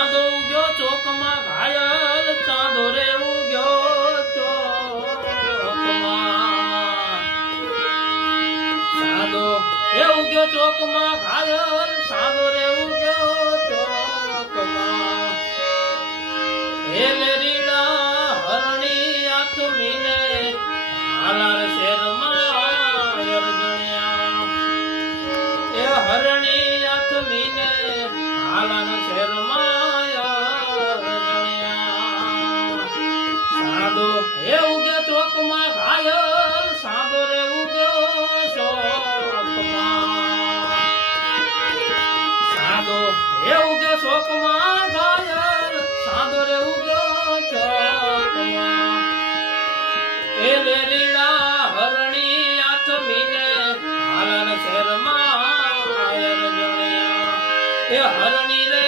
સાંધો ઉગ્યો ચોકમાં ઘાયલ ચાંદો રે ઉગ્યો ચોકમાં સાંધો એ ઉગ્યો ચોકમાં ઘાયલ સાંધો રે ઉગ્યો ચોકમાં હે લેરીડા હરણી આથમીને હાલાર શેરમાં અરજણ્યા એ હરણી આથમીને હાલાર શેરમાં અરજણ્યા સાંધો એ ઉગ્યો ચોકમાં ઘાયલ સાંધો રે ઉગ્યો ચોકમાં સાંધો એ ઉગ્યો ચોકમાં ઘાયલ સાંધો રે ઉગ્યો ચોકમાં એ લેરીડા હરણી આથમીને હાલાર શેરમાં અરજણ્યા એ હરણી રે